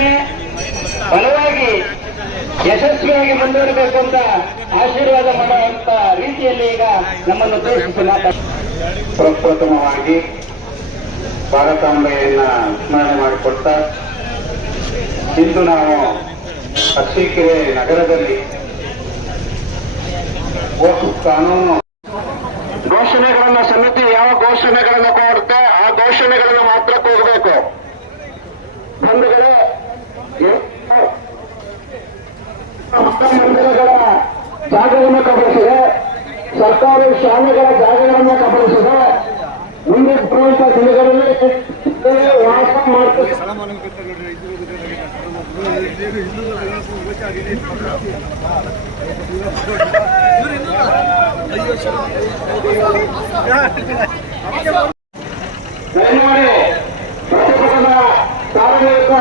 ಕಾರ್ಯಾಚರಣೆ ಬಲವಾಗಿ ಯಶಸ್ವಿಯಾಗಿ ಮುಂದುವರಿಬೇಕು ಅಂತ ಆಶೀರ್ವಾದ ಮಾಡುವಂತ ರೀತಿಯಲ್ಲಿ ಈಗ ನಮ್ಮನ್ನು ಪ್ರಪ್ರಥಮವಾಗಿ ಭಾರತಾಂಬೆಯನ್ನ ಸ್ಮರಣೆ ಮಾಡಿಕೊಡ್ತಾ ಇಂದು ನಾವು ಅರಸೀಕೆರೆ ನಗರದಲ್ಲಿ ಕಾನೂನು ಘೋಷಣೆಗಳನ್ನು ಸಮಿತಿ ಯಾವ ಘೋಷಣೆಗಳನ್ನು ಮಂದಿರಗಳ ಜಾಗವನ್ನು ಕಬಳಿಸಿದೆ ಸರ್ಕಾರಿ ಶಾಲೆಗಳ ಜಾಗಗಳನ್ನು ಕಬಳಿಸಿದೆ ಮುಂದೆ ಬರುವಂತಹ ದಿನಗಳಲ್ಲಿ ವಾಸ ಮಾಡ್ತಾರೆ ದಯಮಾಡಿ ಪ್ರತಿಭಟನಾ ಕಾರ್ಯನಿರತ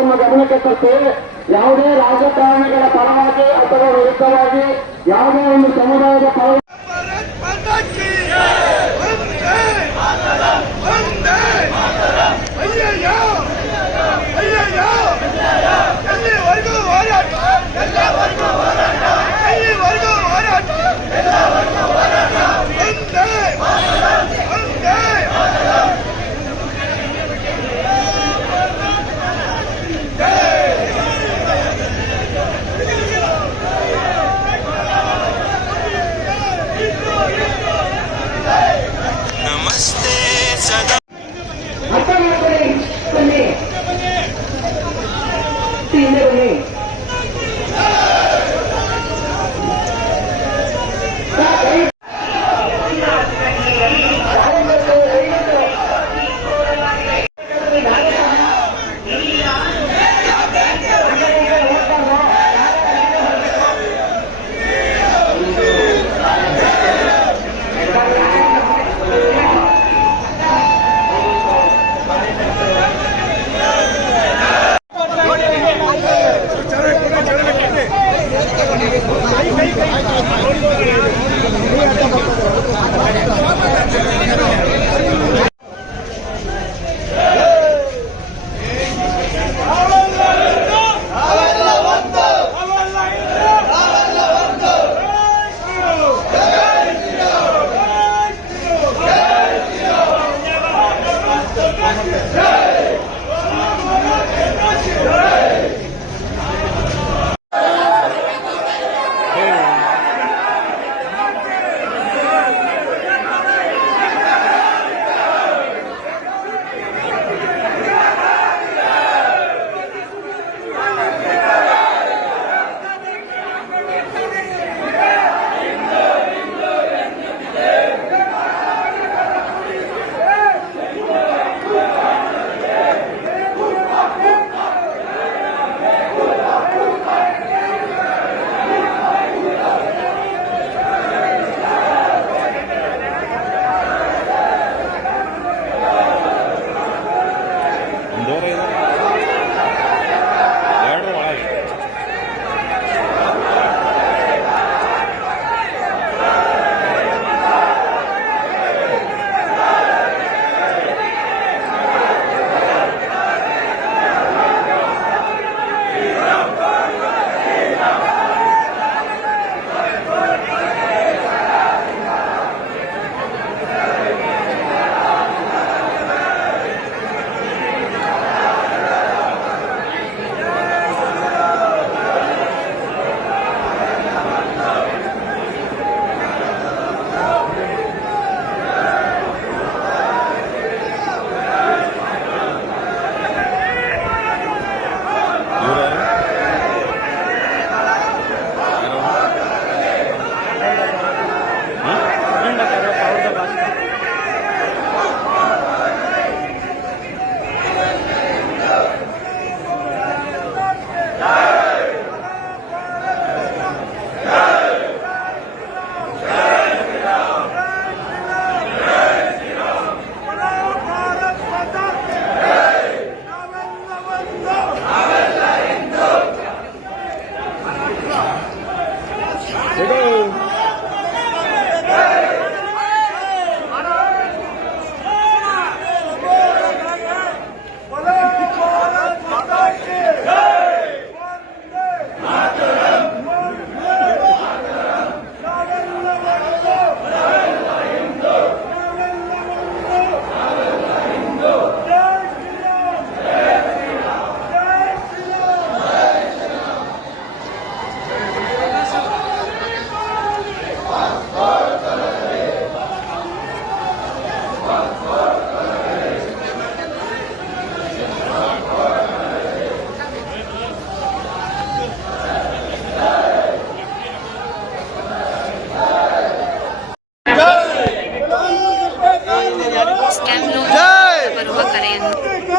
ತಮ್ಮ ಗಮನಕ್ಕೆ ಯಾವುದೇ ರಾಜಕಾರಣಿಗಳ ಪರವಾಗಿ ಅಥವಾ ವಿರುದ್ಧವಾಗಿ ಯಾವುದೇ ಒಂದು ಸಮುದಾಯದ ಪರವಾಗಿ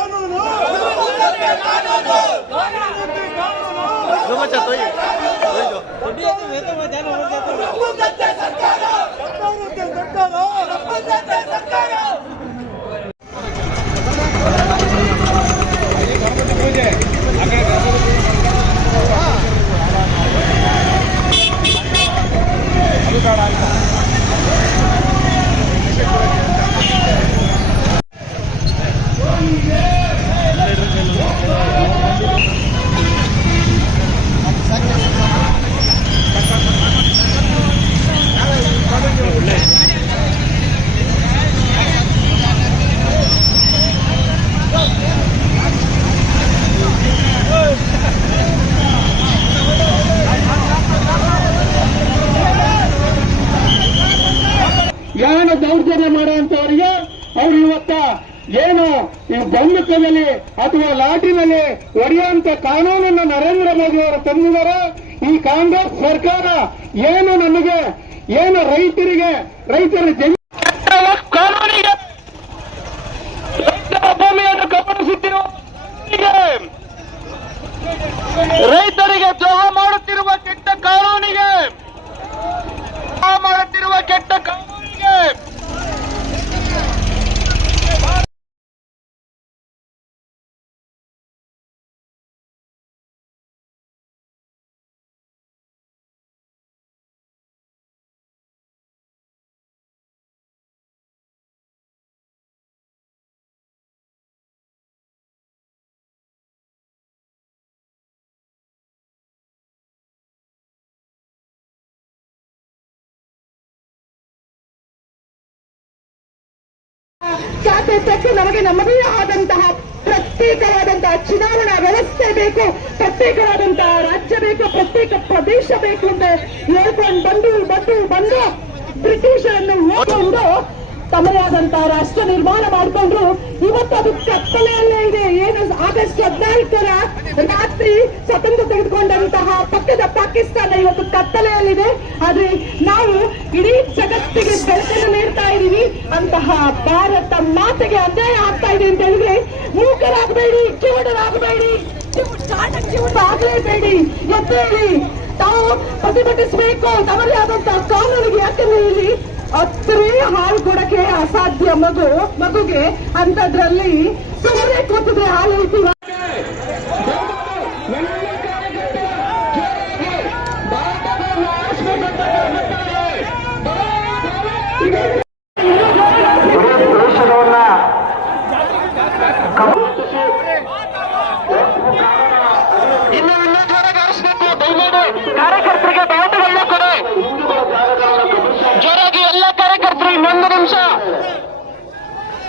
ಕಾನೂನು. ಸರ್ಕಾರ ಕಾನೂನನ್ನು ನರೇಂದ್ರ ಮೋದಿ ಅವರು ತಂದಿದ್ದಾರೆ. ಈ ಕಾಂಗ್ರೆಸ್ ಸರ್ಕಾರ ಏನು ನಮಗೆ ಏನು ರೈತರಿಗೆ ರೈತರ ತೆಗೆದು ನಮಗೆ ನಮ್ಮದೇ ಆದಂತಹ ಪ್ರತ್ಯೇಕವಾದಂತಹ ಚುನಾವಣಾ ವ್ಯವಸ್ಥೆ ಬೇಕು, ಪ್ರತ್ಯೇಕವಾದಂತಹ ರಾಜ್ಯ ಬೇಕು, ಪ್ರತ್ಯೇಕ ಪ್ರದೇಶ ಬೇಕು ಅಂತ ಹೇಳ್ಕೊಂಡು ಬಂದು ಬಂದು ಬಂದು ಬ್ರಿಟಿಷರನ್ನು ಓಡಿಕೊಂಡು ತಮ್ಮದೇ ರಾಷ್ಟ್ರ ನಿರ್ಮಾಣ ಮಾಡಿಕೊಂಡ್ರು. ಇವತ್ತು ಅದು ಕತ್ತಲೆಯಲ್ಲೇ ಇದೆ. ಏನು ಆಗಸ್ಟ್ ಹದಿನಾಲ್ಕರ ರಾತ್ರಿ ಸ್ವತಂತ್ರ ತೆಗೆದುಕೊಂಡಂತಹ ಪಕ್ಕದ ಪಾಕಿಸ್ತಾನ ಇವತ್ತು ಕತ್ತಲೆಯಲ್ಲಿದೆ ಆದ್ರೆ ನಾವು ಇಡೀ ಜಗತ್ತಿಗೆ ಬೆಳಕನ್ನು ನೀಡ್ತಾ ಇದೀವಿ ಅಂತಹ ಭಾರತ ಮಾತೆಗೆ ಅನ್ಯಾಯ ಆಗ್ತಾ ಇದೆ ಅಂತ ಹೇಳಿದ್ರೆ ಮೂಕರಾಗಬೇಡಿ ಕಿವುಡರಾಗಬೇಡಿ ಆಗಲೇಬೇಡಿ ಎದ್ದೇಳಿ ತಾವು ಪ್ರತಿಭಟಿಸಬೇಕು. ತಮ್ಮದೇ ಆದಂತಹ ಕಾನೂನಿಗೆ ಯಾಕೆಂದ್ರೆ ಇಲ್ಲಿ ಹತ್ತನೇ ಹಾಲು ಕೊಡಕ್ಕೆ ಅಸಾಧ್ಯ ಮಗು ಮಗುಗೆ ಅಂತದ್ರಲ್ಲಿ ಸುಮ್ಮನೆ ಕೂತಿದ್ರೆ ಹಾಲು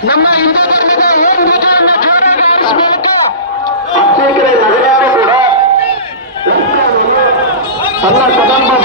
ನಮ್ಮ ಹಿಂದೂ ಧರ್ಮದ ಓಂ ಧ್ವಜವನ್ನು ಜೋರಾಗಿ ಆರಿಸಬೇಕು. ಕೂಡ. ತನ್ನ ಕದಂಬ